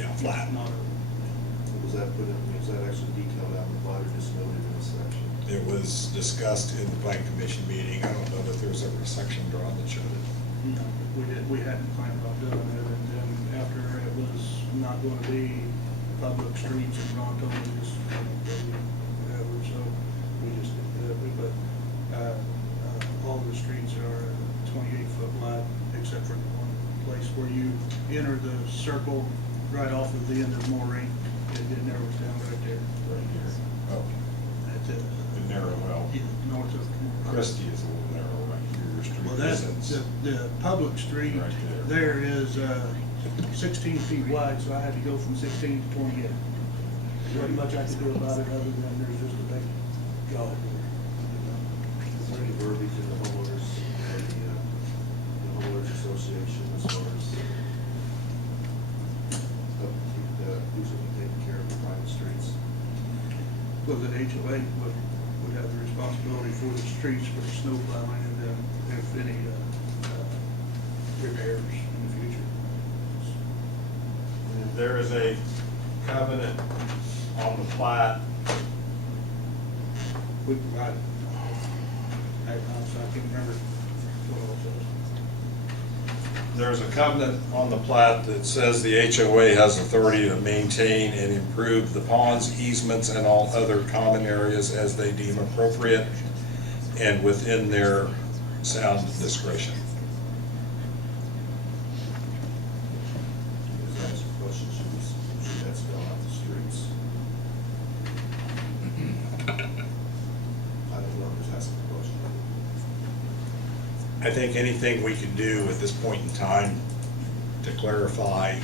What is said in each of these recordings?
Yeah, flat. Not Was that put in, was that actually detailed out in the plat or just noted in a section? It was discussed in the plan commission meeting. I don't know that there was ever a section drawn that showed it. No, we hadn't planned on doing it, and then after it was not gonna be public streets and Ron told me just, whatever, so we just did it, but, all the streets are 28-foot wide, except for the one place where you enter the circle right off of the end of Moraine, it narrows down right there. Right here. Oh, That's it. the narrow, well, Yeah, north of. Christie is a little narrow right here. Your street Well, that's, isn't. the public street Right there is 16 feet wide, so I had to go from 16 to 28. There's not much I could do about it other than there's just a big gully there. Is there any verbiage in the homeowners, the homeowners association as far as who's going to be taking care of the private streets? Well, the HOA would have the responsibility for the streets, for the snow plowing, and then if any repairs in the future. And there is a covenant on the plat. We provide, I can't remember what all it says. There's a covenant on the plat that says the HOA has authority to maintain and improve the ponds, easements, and all other common areas as they deem appropriate and within their sound discretion. Is that some questions, should that spell out the streets? I don't know, I'm just asking a question. I think anything we can do at this point in time to clarify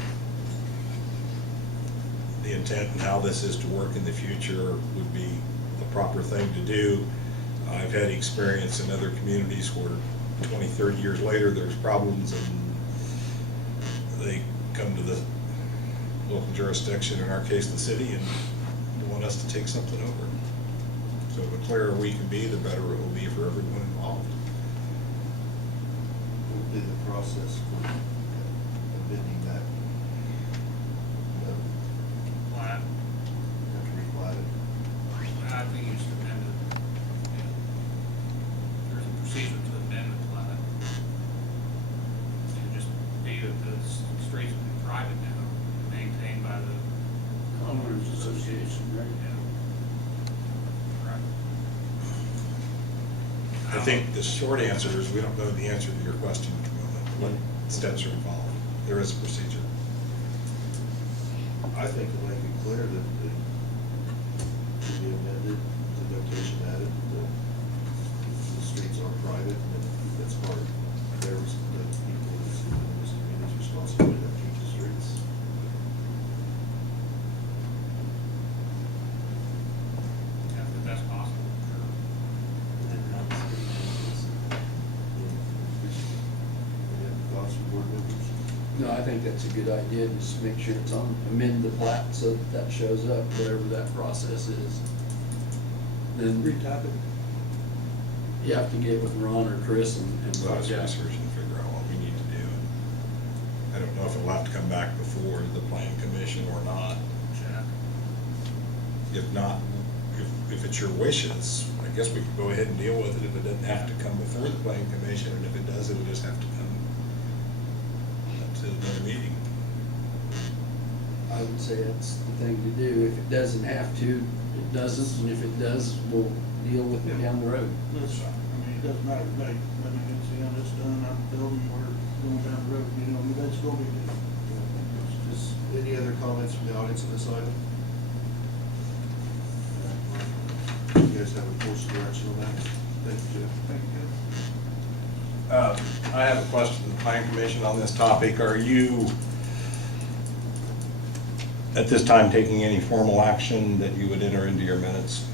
the intent and how this is to work in the future would be the proper thing to do. I've had experience in other communities where 20, 30 years later, there's problems and they come to the local jurisdiction, in our case, the city, and want us to take something over. So the clearer we can be, the better it will be for everyone involved. What would be the process for amending that? Plat. Have to replat it? I think you just amend it. Yeah. There's a procedure to amend the plat. It would just be that the streets would be private now, maintained by the Homeowners Association, right? Yeah. Right. I think the short answer is we don't know the answer to your question at the moment. What steps are involved? There is a procedure. I think to make it clear that it should be amended, the notation added, that the streets are private, and that's part of their, the people in this community's responsibility to keep the streets. Yeah, if that's possible, sure. Any thoughts from board members? No, I think that's a good idea, just make sure it's on, amend the plat so that that shows up, whatever that process is. Then Retype it. you have to get with Ron or Chris and So I was work out. researching to figure out what we need to do. I don't know if it'll have to come back before the plan commission or not. Check. If not, if it's your wishes, I guess we could go ahead and deal with it if it doesn't have to come before the plan commission, and if it does, it would just have to come to another meeting. I would say that's the thing to do. If it doesn't have to, it doesn't, and if it does, we'll deal with it down the road. That's fine. I mean, it doesn't matter to me. Let me get see how it's done. I'm building, we're going down the road, you know, I mean, that's gonna be good. Just any other comments from the audience on this item? You guys have a course of direction on that? Thank you, Jeff. Thank you. I have a question to the plan commission on this topic. Are you, at this time, taking any formal action that you would enter into your minutes?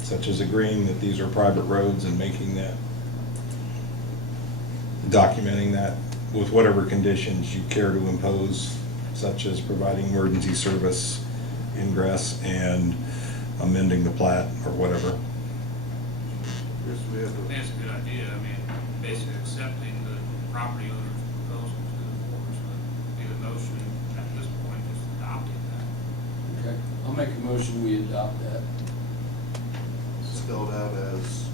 Such as agreeing that these are private roads and making that, documenting that with whatever conditions you care to impose, such as providing emergency service, ingress, and amending the plat or whatever? Chris, we have I think it's a good idea. I mean, basically accepting the property owner's proposal to the board, so that'd be the motion at this point, is make a motion, we adopt that. Spelled out as,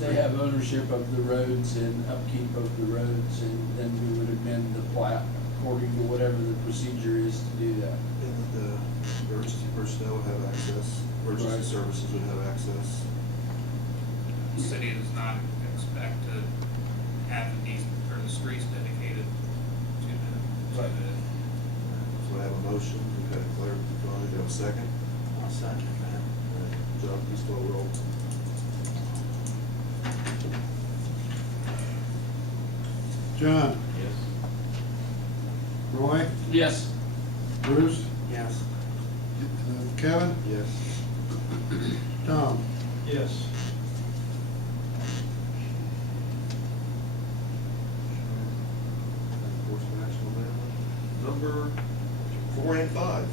They have ownership of the roads and upkeep of the roads, and then we would amend the plat according to whatever the procedure is to do that. and the emergency personnel would have access, Right. emergency services would have access. The city does not expect to have these, or the streets dedicated to the. Right. So I have a motion, we've had it cleared, do I have a second? I'll second that. John, please call the roll. John? Yes. Roy? Yes. Bruce? Yes. Kevin? Yes. Tom? Yes. Enforcement action on that one. Number 4 and 5.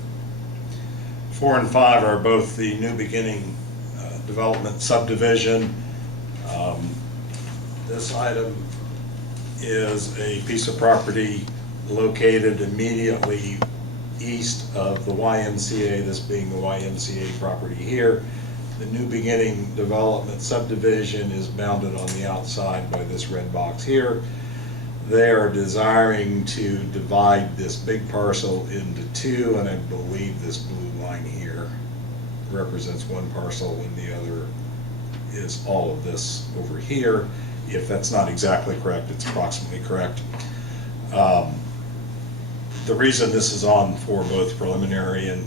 4 and 5 are both the new beginning development subdivision. This item is a piece of property located immediately east of the YMCA, this being the YMCA property here. The new beginning development subdivision is bounded on the outside by this red box here. They are desiring to divide this big parcel into two, and I believe this blue line here represents one parcel and the other is all of this over here. If that's not exactly correct, it's approximately correct. The reason this is on for both preliminary and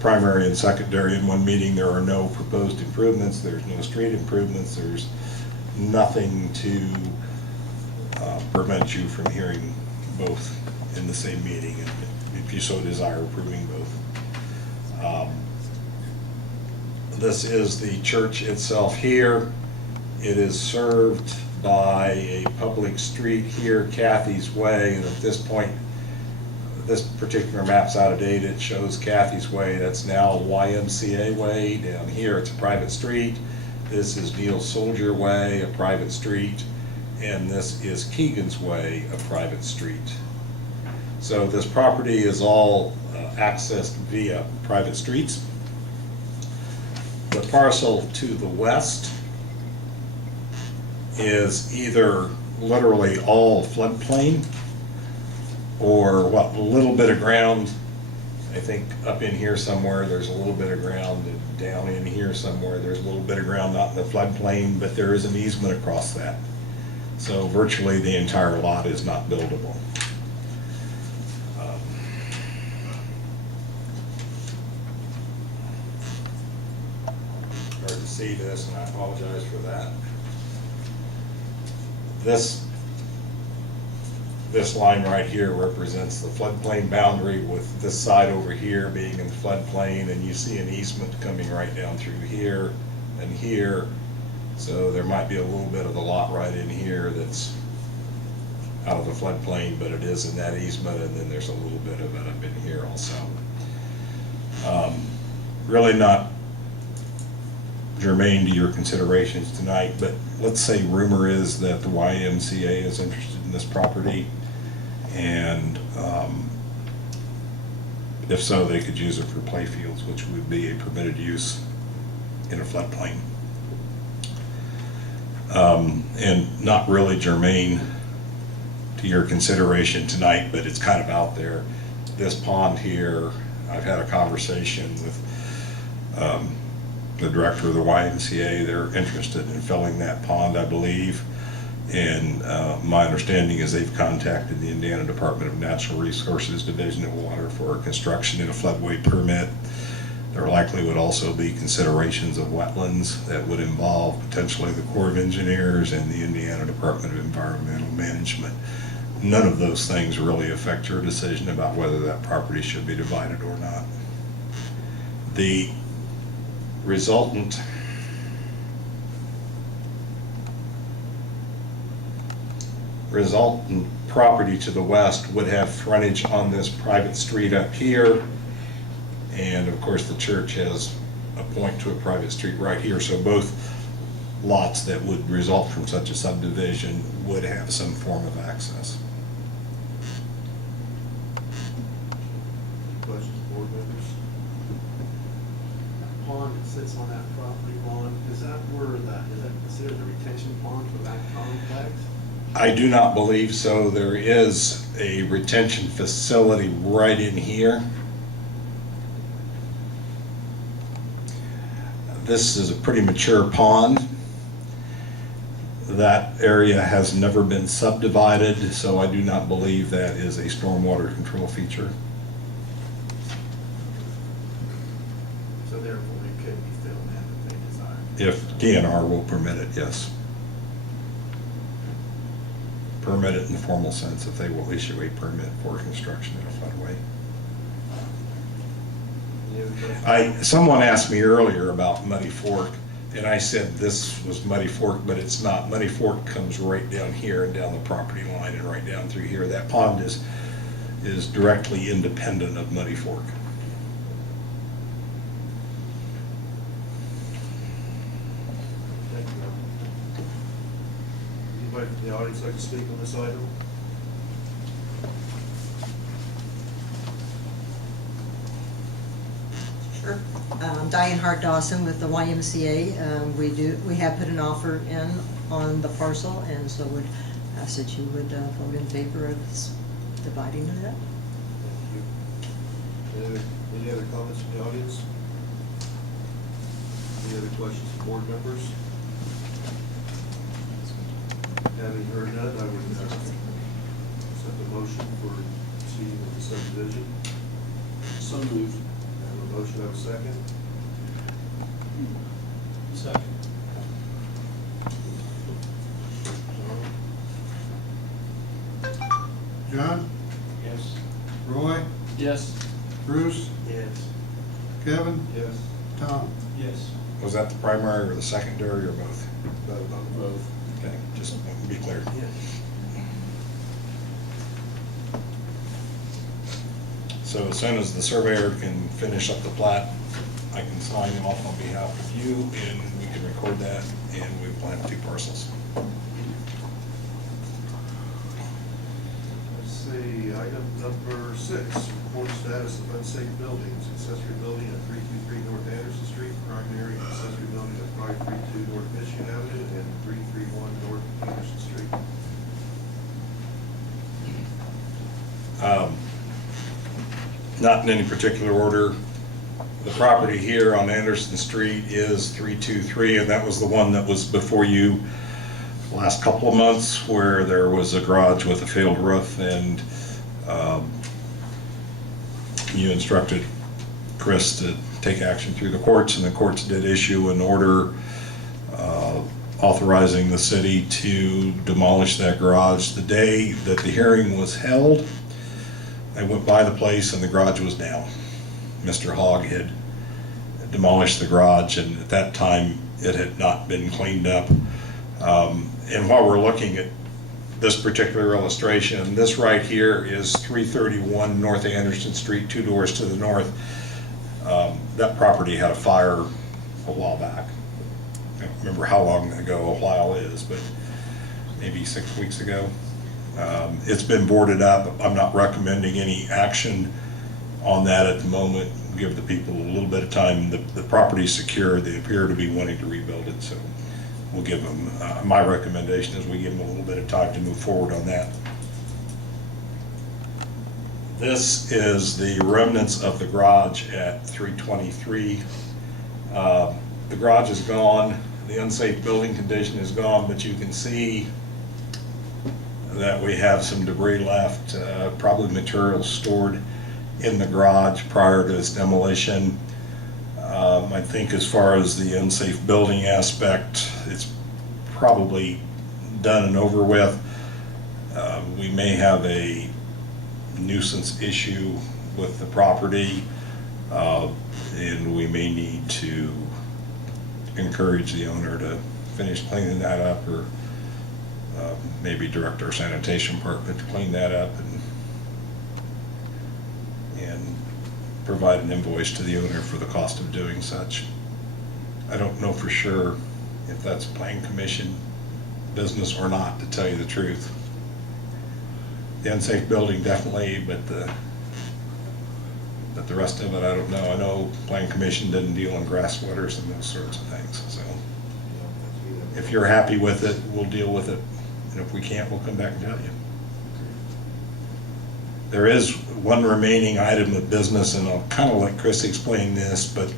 primary and secondary in one meeting, there are no proposed improvements, there's no street improvements, there's nothing to prevent you from hearing both in the same meeting, and if you so desire, approving both. This is the church itself here. It is served by a public street here, Kathy's Way, and at this point, this particular map's out of date. It shows Kathy's Way. That's now YMCA Way. Down here, it's a private street. This is Neil Soldier Way, a private street. And this is Keegan's Way, a private street. So this property is all accessed via private streets. The parcel to the west is either literally all floodplain or what little bit of ground. I think up in here somewhere there's a little bit of ground, and down in here somewhere there's a little bit of ground, not in the floodplain, but there is an easement across that. So virtually the entire lot is not buildable. Hard to see this, and I apologize for that. This line right here represents the floodplain boundary, with this side over here being in the floodplain, and you see an easement coming right down through here and here. So there might be a little bit of the lot right in here that's out of the floodplain, but it is in that easement, and then there's a little bit of it up in here also. Really not germane to your considerations tonight, but let's say rumor is that the YMCA is interested in this property, and if so, they could use it for playfields, which would be a permitted use in a floodplain. And not really germane to your consideration tonight, but it's kind of out there. This pond here, I've had a conversation with the director of the YMCA. They're interested in filling that pond, I believe. And my understanding is they've contacted the Indiana Department of Natural Resources Division of Water for construction in a floodway permit. There likely would also be considerations of wetlands that would involve potentially the Corps of Engineers and the Indiana Department of Environmental Management. None of those things really affect your decision about whether that property should be divided or not. The resultant property to the west would have frontage on this private street up here, and of course the church has a point to a private street right here, so both lots that would result from such a subdivision would have some form of access. Questions, board members? sits on that property line, is that considered a retention pond for that complex? I do not believe so. There is a retention facility right in here. This is a pretty mature pond. That area has never been subdivided, so I do not believe that is a stormwater control feature. So therefore, it could be filled in if they desire. If DNR will permit it, yes. Permit it in the formal sense, if they will issue a permit for construction in a floodway. Any other questions? Someone asked me earlier about Muddy Fork, and I said this was Muddy Fork, but it's not. Muddy Fork comes right down here and down the property line and right down through here. That pond is directly independent of Muddy Fork. Thank you. Anybody from the audience like to speak on this item? Sure. Diane Hart Dawson with the YMCA. We have put an offer in on the parcel, and so would ask that you would vote in favor of dividing it up. Thank you. Any other comments from the audience? Any other questions from board members? Having heard none, I would accept a motion for proceeding with the subdivision. So moved. I have a motion, I have a second. Second. John, Yes. Roy, Yes. Bruce, Yes. Kevin, Yes. Tom. Yes. Was that the primary or the secondary or both? Both. Okay, just to be clear. So as soon as the surveyor can finish up the plat, I can sign him off on behalf of you, and we can record that, and we will have 2 parcels. Let's see, item number 6, report status of unsafe buildings, accessory building at 323 North Anderson Street, primary accessory building at 532 North Michigan Avenue, and 331 North Anderson Street. Not in any particular order. The property here on Anderson Street is 323, and that was the one that was before you last couple of months, where there was a garage with a failed roof, and you instructed Chris to take action through the courts, and the courts did issue an order authorizing the city to demolish that garage. The day that the hearing was held, I went by the place and the garage was down. Mr. Hogg had demolished the garage, and at that time it had not been cleaned up. And while we're looking at this particular illustration, this right here is 331 North Anderson Street, 2 doors to the north. That property had a fire a while back. I don't remember how long ago a while is, but maybe 6 weeks ago. It's been boarded up. I'm not recommending any action on that at the moment. Give the people a little bit of time. The property's secure. They appear to be wanting to rebuild it, so we'll give them, my recommendation is we give them a little bit of time to move forward on that. This is the remnants of the garage at 323. The garage is gone. The unsafe building condition is gone, but you can see that we have some debris left, probably material stored in the garage prior to its demolition. I think as far as the unsafe building aspect, it's probably done and over with. We may have a nuisance issue with the property, and we may need to encourage the owner to finish cleaning that up, or maybe direct our sanitation department to clean that up and provide an invoice to the owner for the cost of doing such. I don't know for sure if that's planning commission business or not, to tell you the truth. The unsafe building definitely, but the But the rest of it, I don't know. I know Plan Commission didn't deal in grass sweaters and those sorts of things, so. If you're happy with it, we'll deal with it, and if we can't, we'll come back and tell you. There is one remaining item of business, and I'll kind of let Chris explain this, but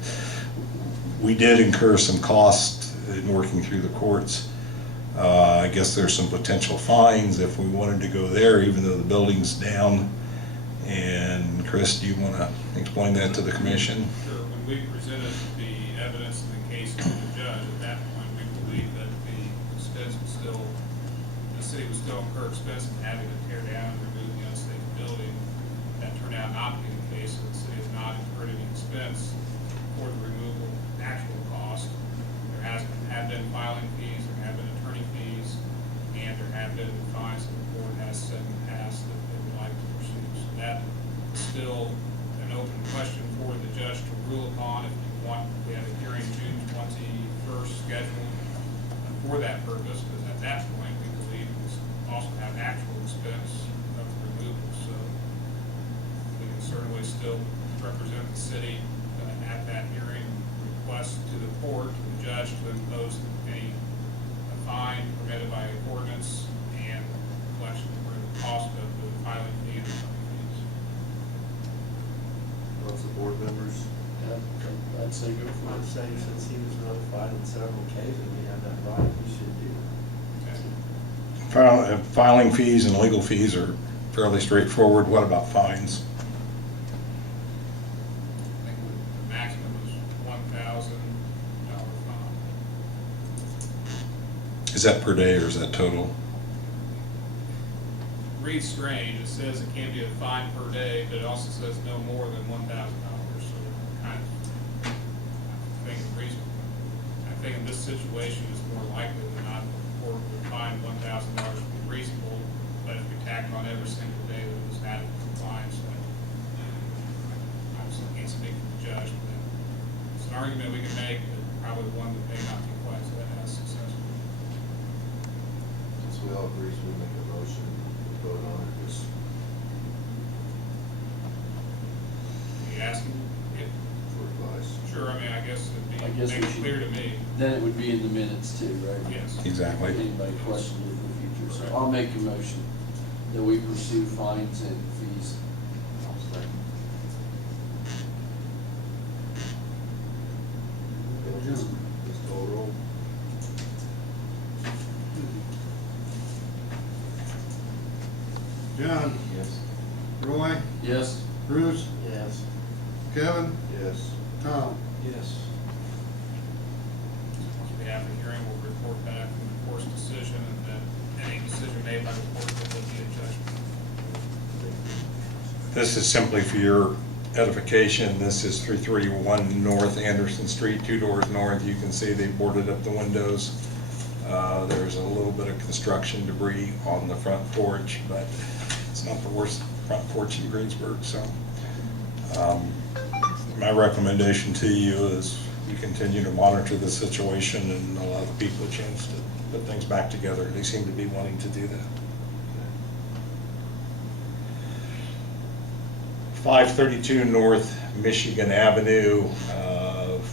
we did incur some cost in working through the courts. I guess there's some potential fines if we wanted to go there, even though the building's down. And Chris, do you want to explain that to the commission? Sure. When we presented the evidence in the case to the judge, at that point, we believed that the expense was still, the city would still incur expense in having to tear down and remove the unsafe building. That turned out not to be the case, so the city has not incurred any expense for the removal actual cost. There have been filing fees, there have been attorney fees, and there have been fines that the board has set in the past that they would like to pursue. So that is still an open question for the judge to rule upon if you want. We have a hearing June 21st scheduled for that purpose, because at that point, we believe we also have actual expense of the removal. So we can certainly still represent the city at that hearing, request to the court, to the judge, to impose any fine permitted by ordinance and collection for the cost of the filing fee and attorney fees. Lots of board members. Yeah, I'd say go for I'm it. saying since he was notified on several occasions, we have that right, we should do. Filing fees and legal fees are fairly straightforward. What about fines? I think the maximum was $1,000 fine. Is that per day or is that total? Reads strange, it says it can be a fine per day, but it also says no more than $1,000, so kind of, I think it's reasonable. I think in this situation, it's more likely than not, the court would find $1,000 to be reasonable, but if we tack on every single day that it was not in compliance, then I obviously can't speak for the judge, but it's an argument we can make, but probably one that may not be quite as successful. Since we all agree, should we make a motion to vote on it, just Are you asking if, for advice? sure, I mean, I guess I it'd be, guess make we it should- clear to me, Then it would be in the minutes too, right? yes. Exactly. Anybody question it in the future, so I'll make a motion that we pursue fines and fees. Just call roll. John, Yes. Roy, Yes? Bruce, Yes. Kevin, Yes. Tom. Yes. Once we have the hearing, we'll report back from the court's decision, and then any decision made by the court will be a judgment. This is simply for your edification. This is 331 North Anderson Street, 2 doors north. You can see they boarded up the windows. There's a little bit of construction debris on the front porch, but it's not the worst front porch in Greensburg, so. My recommendation to you is we continue to monitor the situation and allow the people a chance to put things back together. They seem to be wanting to do that. 532 North Michigan Avenue,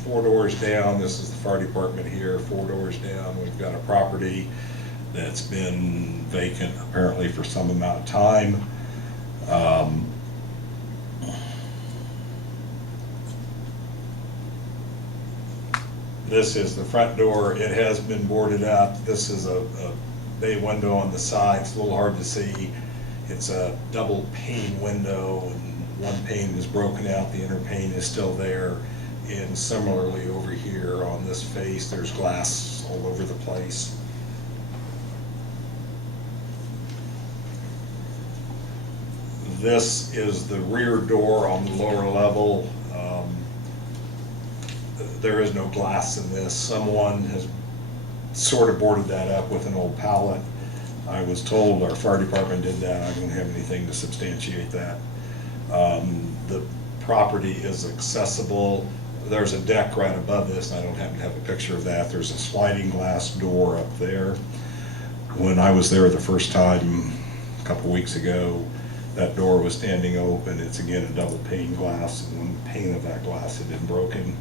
4 doors down. This is the fire department here, 4 doors down. We've got a property that's been vacant apparently for some amount of time. This is the front door. It has been boarded up. This is a bay window on the side. It's a little hard to see. It's a double pane window, and one pane is broken out, the inner pane is still there. And similarly over here on this face, there's glass all over the place. This is the rear door on the lower level. There is no glass in this. Someone has sort of boarded that up with an old pallet. I was told our fire department did that. I don't have anything to substantiate that. The property is accessible. There's a deck right above this. I don't happen to have a picture of that. There's a sliding glass door up there. When I was there the first time, a couple weeks ago, that door was standing open. It's again a double pane glass, and one pane of that glass had been broken.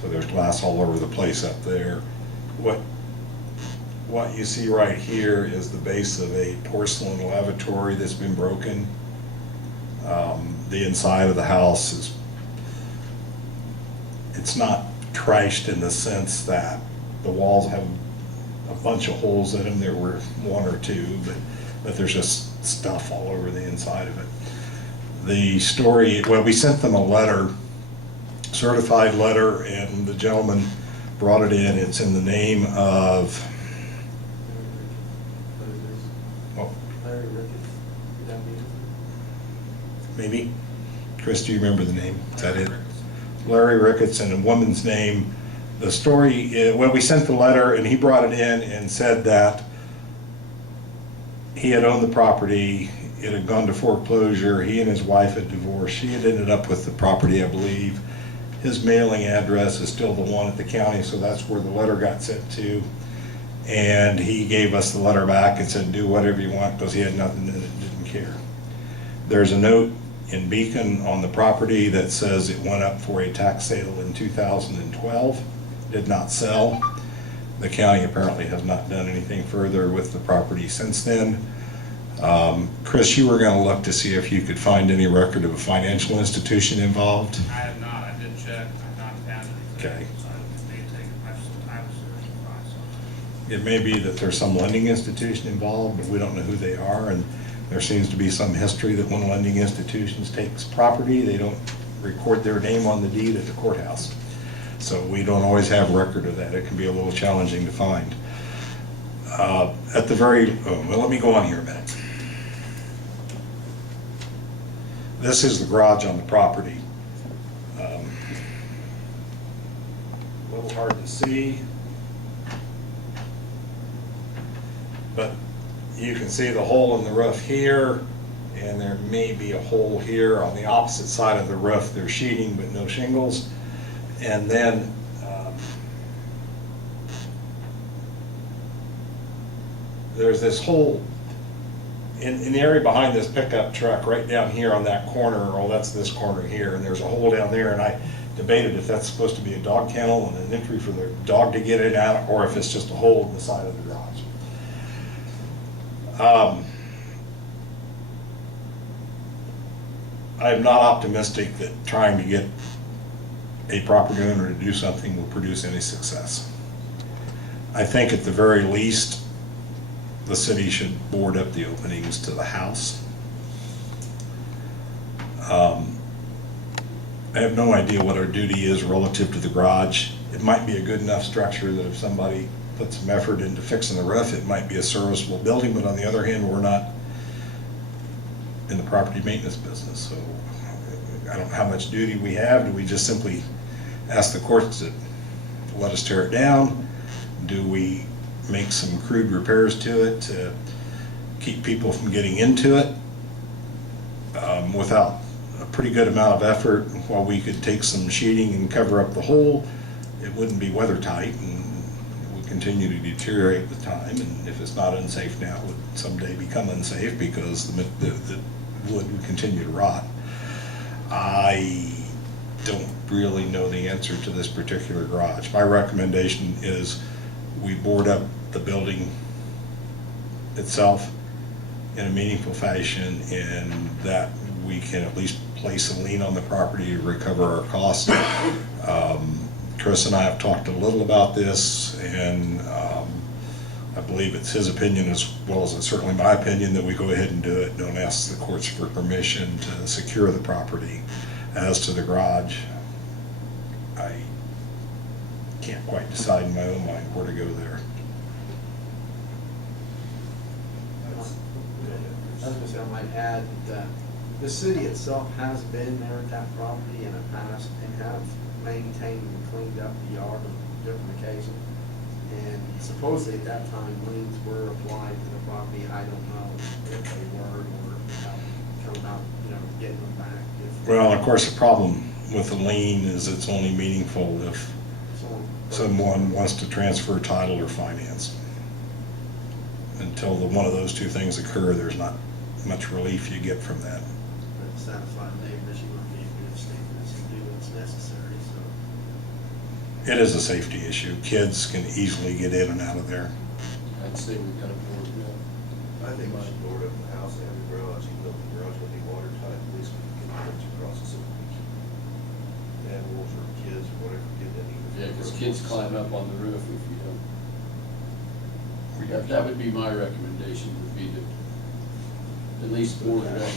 So there's glass all over the place up there. What you see right here is the base of a porcelain lavatory that's been broken. The inside of the house is, it's not trashed in the sense that the walls have a bunch of holes in them. There were one or two, but there's just stuff all over the inside of it. The story, well, we sent them a letter, certified letter, and the gentleman brought it in. It's in the name of, oh, Larry Ricketts, would that be his? maybe? Chris, do you remember the name? Is that it? Larry Ricketts, and a woman's name. The story, well, we sent the letter and he brought it in and said that he had owned the property, it had gone to foreclosure, he and his wife had divorced, she had ended up with the property, I believe. His mailing address is still the one at the county, so that's where the letter got sent to. And he gave us the letter back and said, do whatever you want, because he had nothing in it, didn't care. There's a note in Beacon on the property that says it went up for a tax sale in 2012, did not sell. The county apparently has not done anything further with the property since then. Chris, you were going to look to see if you could find any record of a financial institution involved. I have not, I did check, I've not found anything. Okay. So it may take much time to search and find something. It may be that there's some lending institution involved, but we don't know who they are, and there seems to be some history that when lending institutions takes property, they don't record their name on the deed at the courthouse. So we don't always have record of that. It can be a little challenging to find. At the very, well, let me go on here a minute. This is the garage on the property. A little hard to see, but you can see the hole in the roof here, and there may be a hole here on the opposite side of the roof. There's sheeting but no shingles. And then there's this hole in the area behind this pickup truck right down here on that corner. Oh, that's this corner here, and there's a hole down there, and I debated if that's supposed to be a dog kennel and an entry for the dog to get in and out, or if it's just a hole in the side of the garage. I am not optimistic that trying to get a property owner to do something will produce any success. I think at the very least, the city should board up the openings to the house. I have no idea what our duty is relative to the garage. It might be a good enough structure that if somebody put some effort into fixing the roof, it might be a serviceable building, but on the other hand, we're not in the property maintenance business, so I don't know how much duty we have. Do we just simply ask the courts to let us tear it down? Do we make some crude repairs to it to keep people from getting into it without a pretty good amount of effort? While we could take some sheeting and cover up the hole, it wouldn't be weather tight and it would continue to deteriorate with time, and if it's not unsafe now, it would someday become unsafe because the wood would continue to rot. I don't really know the answer to this particular garage. My recommendation is we board up the building itself in a meaningful fashion, and that we can at least place a lien on the property to recover our costs. Chris and I have talked a little about this, and I believe it's his opinion as well as it's certainly my opinion that we go ahead and do it. Don't ask the courts for permission to secure the property. As to the garage, I can't quite decide in my own mind where to go there. I was gonna say, I might add that the city itself has been there at that property in the past and have maintained and cleaned up the yard on different occasions. And supposedly at that time, liens were applied to the property. I don't know if they were or how come about, getting them back. Well, of course, the problem with a lien is it's only meaningful if someone wants to transfer title or finance. Until one of those two things occur, there's not much relief you get from that. But satisfied neighbors, you want to be in good standards and do what's necessary, so. It is a safety issue. Kids can easily get in and out of there. I'd say we gotta board it up. I think we should board up the house and the garage, even though the garage will be watertight, at least we can get the across it so we can keep animals or kids or whatever get in. Yeah, because kids climb up on the roof if you don't. That would be my recommendation, would be to at least board it up.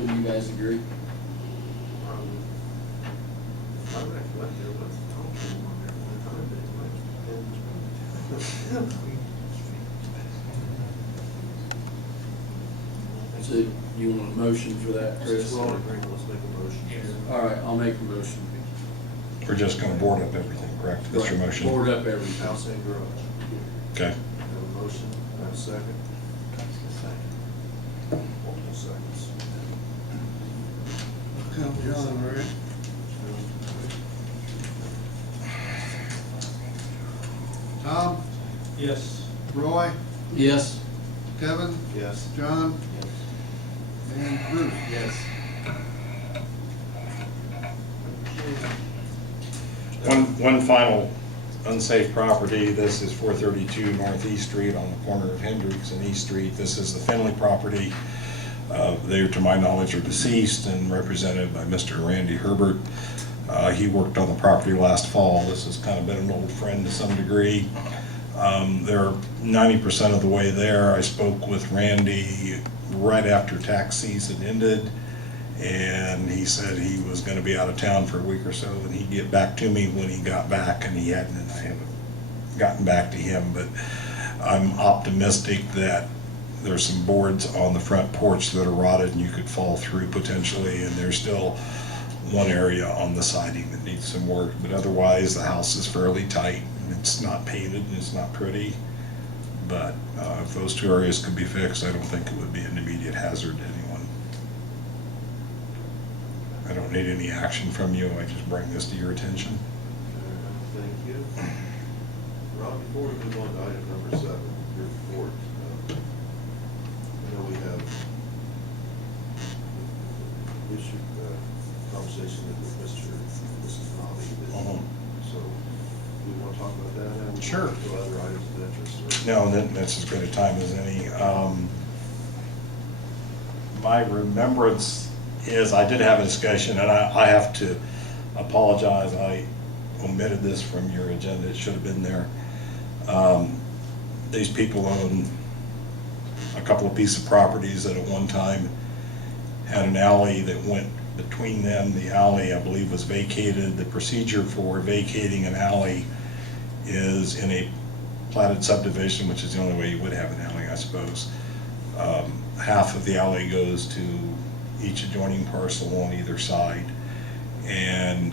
Would you guys agree? If I recollect, there was a telephone on there one time, but it might have been. So you want a motion for that, Chris? Since we're all in agreement, let's make a motion. Yes. All right, I'll make a motion. We're just gonna board up everything, correct? That's your motion? Board up everything. House and garage. Okay. Have a motion, have a second. Multiple seconds. Come, John, all right? Tom, Yes. Roy, Yes? Kevin, Yes. John, and Bruce. Yes. One final unsafe property. This is 432 Northeast Street on the corner of Hendricks and East Street. This is the Finley property. They, to my knowledge, are deceased and represented by Mr. Randy Herbert. He worked on the property last fall. This has kind of been an old friend to some degree. They're 90% of the way there. I spoke with Randy right after tax season ended, and he said he was going to be out of town for a week or so, and he'd get back to me when he got back, and he hadn't, and I haven't gotten back to him. But I'm optimistic that there's some boards on the front porch that are rotted and you could fall through potentially, and there's still one area on the siding that needs some work, but otherwise the house is fairly tight. It's not painted and it's not pretty, but if those two areas could be fixed, I don't think it would be an immediate hazard to anyone. I don't need any action from you, I just bring this to your attention. Thank you. Ron, before we move on to item number 7, your report, I know we have issued conversation with Mr. and Mrs. Nobby, so we want to talk about that now? We Sure. want to go to other items of interest? Or? No, that's as good a time as any. My remembrance is I did have a discussion, and I have to apologize. I omitted this from your agenda. It should have been there. These people own a couple of pieces of properties that at one time had an alley that went between them. The alley, I believe, was vacated. The procedure for vacating an alley is in a platted subdivision, which is the only way you would have an alley, I suppose. Half of the alley goes to each adjoining parcel on either side, and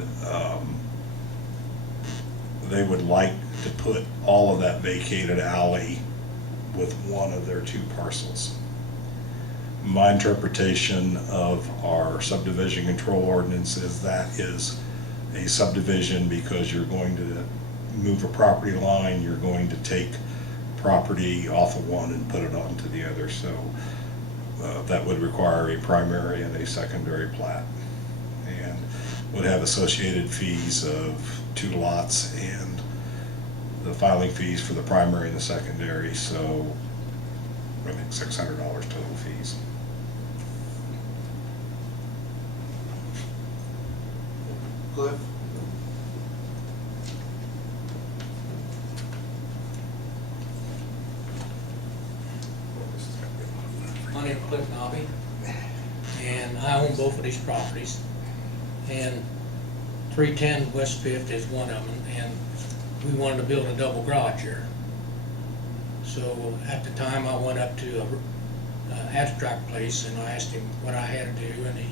they would like to put all of that vacated alley with one of their two parcels. My interpretation of our subdivision control ordinance is that is a subdivision because you're going to move a property line, you're going to take property off of one and put it onto the other. So that would require a primary and a secondary plat, and would have associated fees of 2 lots and the filing fees for the primary and the secondary. So I think $600 total fees. Cliff? My name's Cliff Nobby, and I own both of these properties. And 310 West Fifth is one of them, and we wanted to build a double garage here. So at the time, I went up to a abstract place and I asked him what I had to do, and he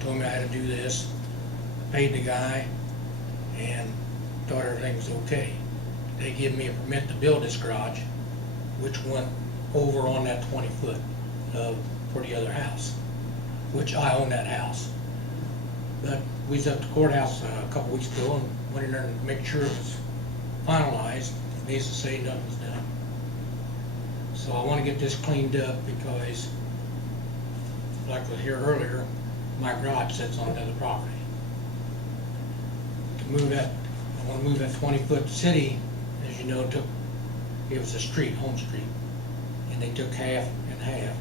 told me I had to do this. I paid the guy and thought everything was okay. They gave me a permit to build this garage, which went over on that 20-foot for the other house, which I own that house. But we was at the courthouse a couple weeks ago and went in there and make sure it was finalized. Needless to say, nothing was done. So I wanna get this cleaned up because, like we heard earlier, my garage sits on another property. To move that, I wanna move that 20-foot city, as you know, it was a street, home street, and they took half and half.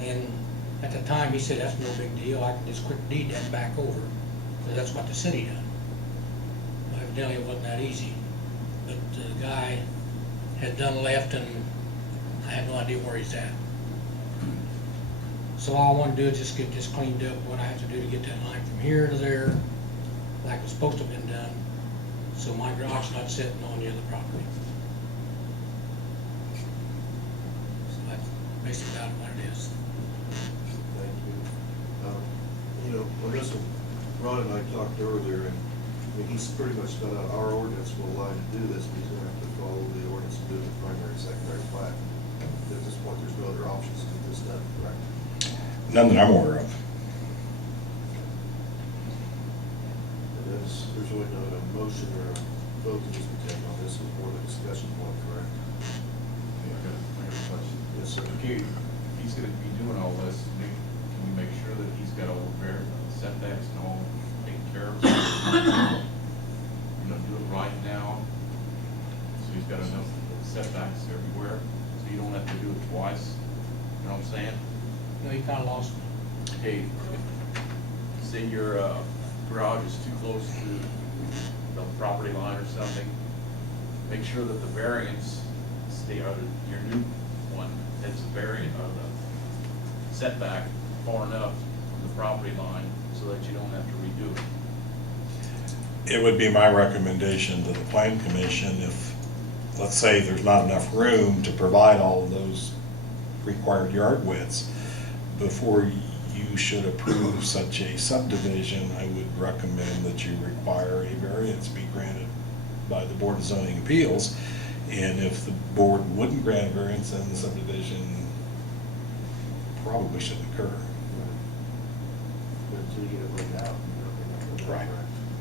And at the time, he said, that's no big deal, I can just quick deed that back over, because that's what the city done. Well, evidently, it wasn't that easy, but the guy had done left, and I had no idea where he's at. So all I wanna do is just get this cleaned up, what I have to do to get that line from here to there, like it was supposed to have been done, so my garage not sitting on the other property. So that's basically about what it is. Thank you. You know, on this one, Ron and I talked earlier, and I mean, he's pretty much got our ordinance will allow him to do this, but he's gonna have to follow the ordinance and do the primary, secondary plat. At this point, there's no other options to get this done, correct? None that I'm aware of. And there's really not a motion or a vote that needs to be taken on this, it's more of a discussion point, correct? I got a question. Yes, sir. Okay, if he's gonna be doing all this, can we make sure that he's got all the setbacks and all taken care of? You know, do it right now, so he's got enough setbacks everywhere, so you don't have to do it twice, you know what I'm saying? No, you kinda lost me. Hey, say your garage is too close to the property line or something, make sure that the variance your new one, that's a variant, or the setback far enough from the property line so that you don't have to redo it. It would be my recommendation to the plan commission if, let's say, there's not enough room to provide all of those required yard widths, before you should approve such a subdivision, I would recommend that you require a variance be granted by the Board of Zoning Appeals. And if the board wouldn't grant a variance, then the subdivision probably shouldn't occur. Until you get it laid out. you know, Right.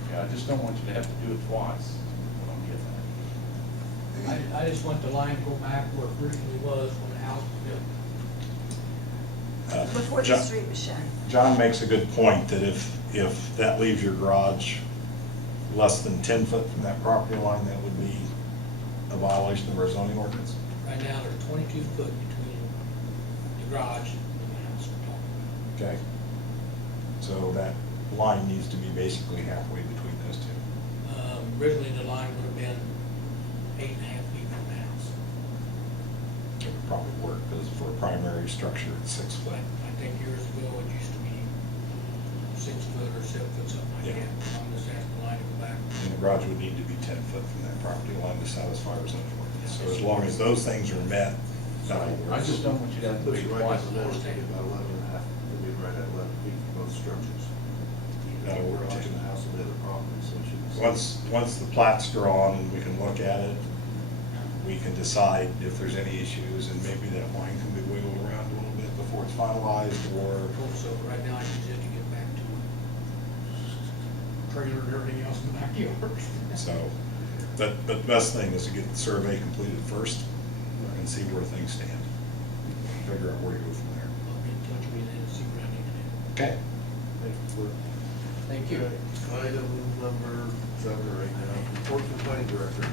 Yeah, I just don't want you to have to do it twice, is what I'm getting at. I just want the line to go back where it originally was when the house was built. Before the John- street was shown. John makes a good point that if that leaves your garage less than 10 foot from that property line, that would be a violation of our zoning ordinance. Right now, there's 22 foot between the garage and the house we're talking Okay. So that line needs to be basically halfway between those two. about. Originally, the line would have been 8.5 feet from the house. It would probably work, because for a primary structure, it's 6 foot. I think years ago, it used to be 6 foot or 7 foot, something like Yeah. that. I'm just asking the line to go back. And the garage would need to be 10 foot from that property line to satisfy our zoning ordinance. So as long as those things are met, that'll I work. just don't want you to have to Push do it it right twice. down the middle, it's gonna be about 11 and a half, it'll be right at 11 feet from both structures. That'll work, The garage too. and the house and the other property, so it should. Once the plat's drawn and we can look at it, we can decide if there's any issues, and maybe that line can be wiggled around a little bit before it's finalized, or, So right now, I just have to get back to trailer and everything else in the backyard. so. But the best thing is to get the survey completed first and see where things stand. Figure out where to go from there. I'll be in touch with you then and see what I need to do. Okay. Thank you, Cliff. Thank you. Okay, item number 7 right now, report from the planning director.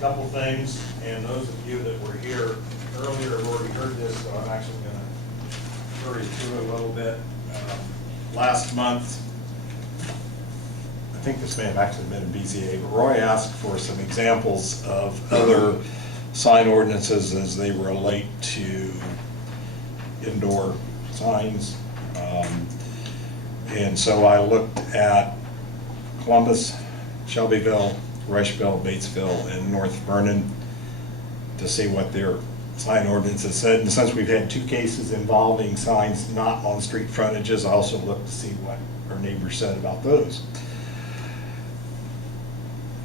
Couple things, and those of you that were here earlier have already heard this, so I'm actually gonna hurry through it a little bit. Last month, I think this may have actually been in BZA, but Roy asked for some examples of other sign ordinances as they relate to indoor signs. And so I looked at Columbus, Shelbyville, Rushville, Batesville, and North Vernon to see what their sign ordinances said. And since we've had 2 cases involving signs not on street frontages, I also looked to see what our neighbors said about those.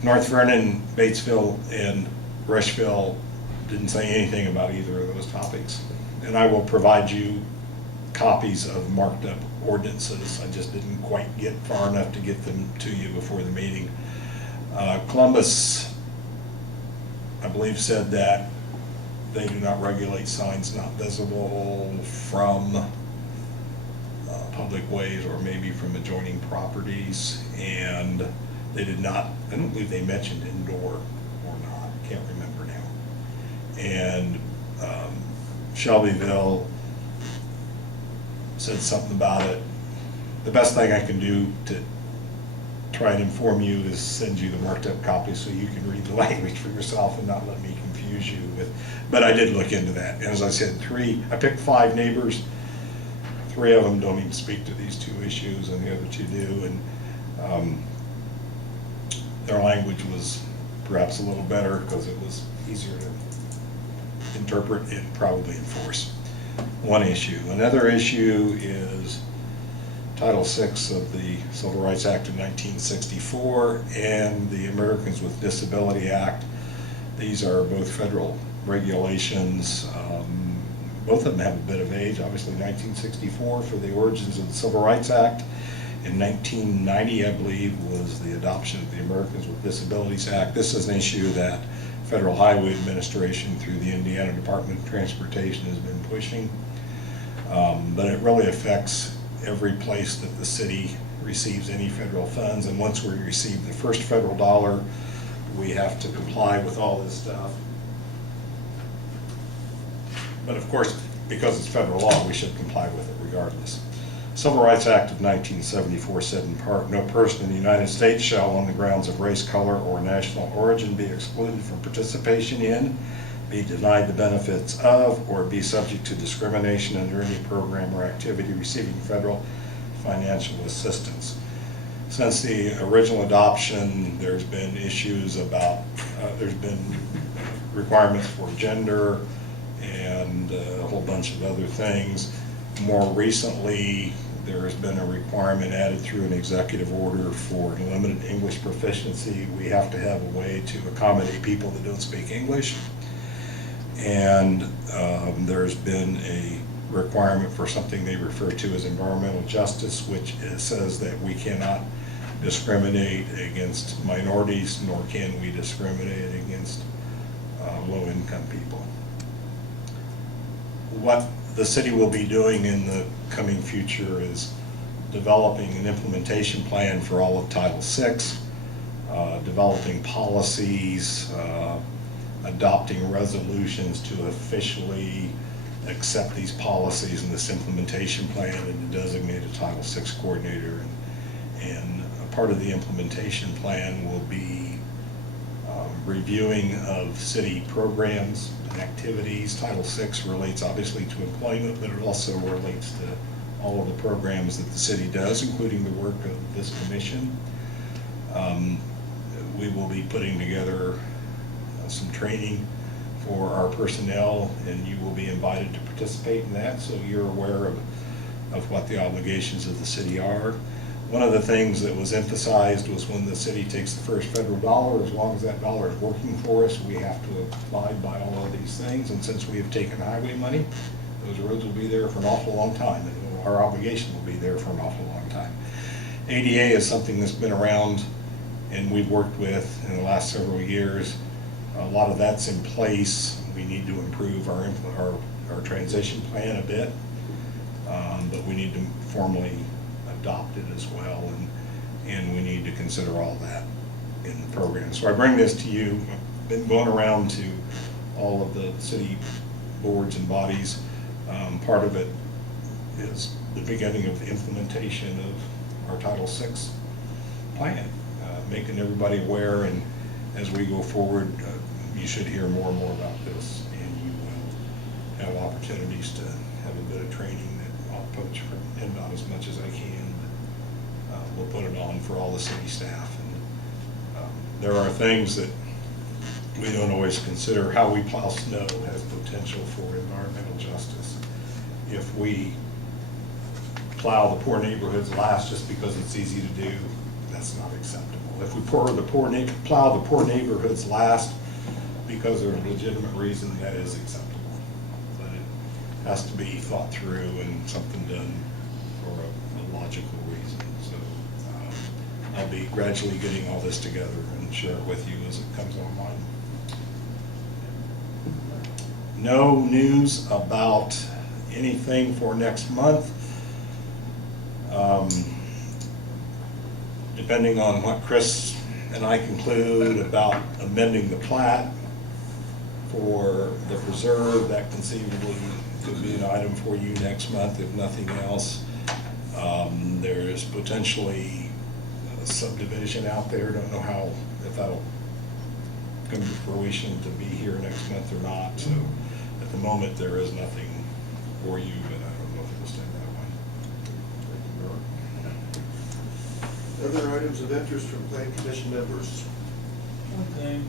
North Vernon, Batesville, and Rushville didn't say anything about either of those topics. And I will provide you copies of marked up ordinances. I just didn't quite get far enough to get them to you before the meeting. Columbus I believe, said that they do not regulate signs not visible from public ways or maybe from adjoining properties, and they did not, I don't believe they mentioned indoor or not, can't remember now. And Shelbyville said something about it. The best thing I can do to try and inform you is send you the marked up copy so you can read the language for yourself and not let me confuse you with, but I did look into that. And as I said, I picked 5 neighbors. 3 of them don't even speak to these 2 issues, and the other 2 do. And their language was perhaps a little better because it was easier to interpret and probably enforce. One issue. Another issue is Title VI of the Civil Rights Act of 1964 and the Americans with Disability Act. These are both federal regulations. Both of them have a bit of age. Obviously 1964 for the origins of the Civil Rights Act. In 1990, I believe, was the adoption of the Americans with Disabilities Act. This is an issue that Federal Highway Administration through the Indiana Department of Transportation has been pushing. But it really affects every place that the city receives any federal funds, and once we receive the first federal dollar, we have to comply with all this stuff. But of course, because it's federal law, we should comply with it regardless. Civil Rights Act of 1974 said in part, no person in the United States shall on the grounds of race, color, or national origin be excluded from participation in, be denied the benefits of, or be subject to discrimination under any program or activity receiving federal financial assistance. Since the original adoption, there's been issues about, there's been requirements for gender and a whole bunch of other things. More recently, there has been a requirement added through an executive order for limited English proficiency. We have to have a way to accommodate people that don't speak English. And there's been a requirement for something they refer to as environmental justice, which says that we cannot discriminate against minorities, nor can we discriminate against low-income people. What the city will be doing in the coming future is developing an implementation plan for all of Title VI, developing policies, adopting resolutions to officially accept these policies in this implementation plan and to designate a Title VI coordinator. And a part of the implementation plan will be reviewing of city programs and activities. Title VI relates obviously to employment, but it also relates to all of the programs that the city does, including the work of this commission. We will be putting together some training for our personnel, and you will be invited to participate in that, so you're aware of what the obligations of the city are. One of the things that was emphasized was when the city takes the first federal dollar, as long as that dollar is working for us, we have to abide by all of these things. And since we have taken highway money, those roads will be there for an awful long time, and our obligation will be there for an awful long time. ADA is something that's been around and we've worked with in the last several years. A lot of that's in place. We need to improve our transition plan a bit, but we need to formally adopt it as well, and we need to consider all that in the program. So I bring this to you. I've been going around to all of the city boards and bodies. Part of it is the beginning of the implementation of our Title VI plan, making everybody aware, and as we go forward, you should hear more and more about this, and you will have opportunities to have a bit of training that I'll poach from NDOT as much as I can. We'll put it on for all the city staff. And there are things that we don't always consider. How we plow snow has potential for environmental justice. If we plow the poor neighborhoods last just because it's easy to do, that's not acceptable. If we plow the poor neighborhoods last because there's a legitimate reason, that is acceptable. But it has to be thought through and something done for a logical reason. So I'll be gradually getting all this together and share it with you as it comes online. no news about anything for next month. Depending on what Chris and I conclude about amending the plat for the preserve, that conceivably could be an item for you next month, if nothing else. There is potentially a subdivision out there, don't know how, if that'll come to fruition to be here next month or not. So at the moment, there is nothing for you, but I don't know if it'll stand that way. Thank you, Ron. Other items of interest from Plan Commission members? One thing,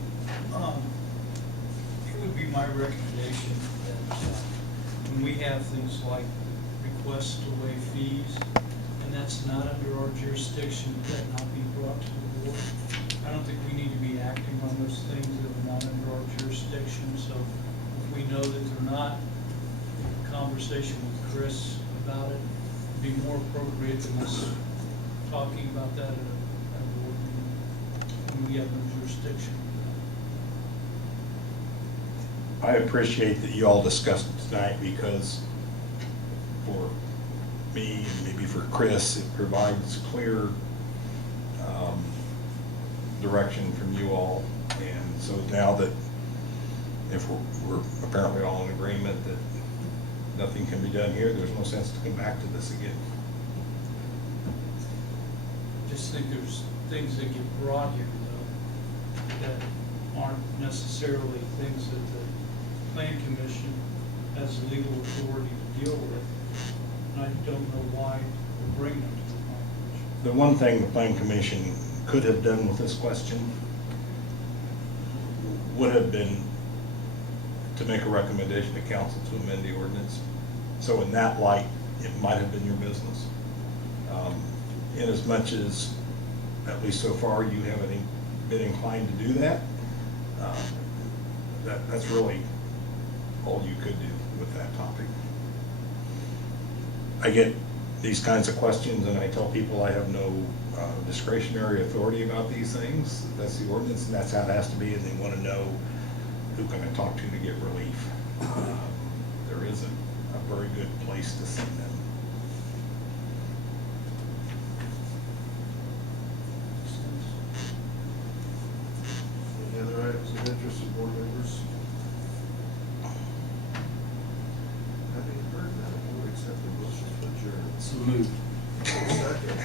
it would be my recommendation that when we have things like requests to waive fees, and that's not under our jurisdiction, that not be brought to the board. I don't think we need to be acting on those things that are not under our jurisdiction, so if we know that they're not, a conversation with Chris about it would be more appropriate than us talking about that at a board meeting, when we have no jurisdiction. I appreciate that you all discussed it tonight, because for me and maybe for Chris, it provides clear direction from you all. And so now that if we're apparently all in agreement that nothing can be done here, there's no sense to come back to this again. Just think there's things that get brought here, though, that aren't necessarily things that the Plan Commission has the legal authority to deal with. And I don't know why we're bringing them to the Plan Commission. The one thing the Plan Commission could have done with this question would have been to make a recommendation to council to amend the ordinance. So in that light, it might have been your business. In as much as, at least so far, you haven't been inclined to do that, that's really all you could do with that topic. I get these kinds of questions, and I tell people I have no discretionary authority about these things. That's the ordinance, and that's how it has to be, and they want to know who can I talk to get relief. There isn't a very good place to send them. Any other items of interest of board members? Having heard that, I will accept the motion to adjourn. So moved. Second.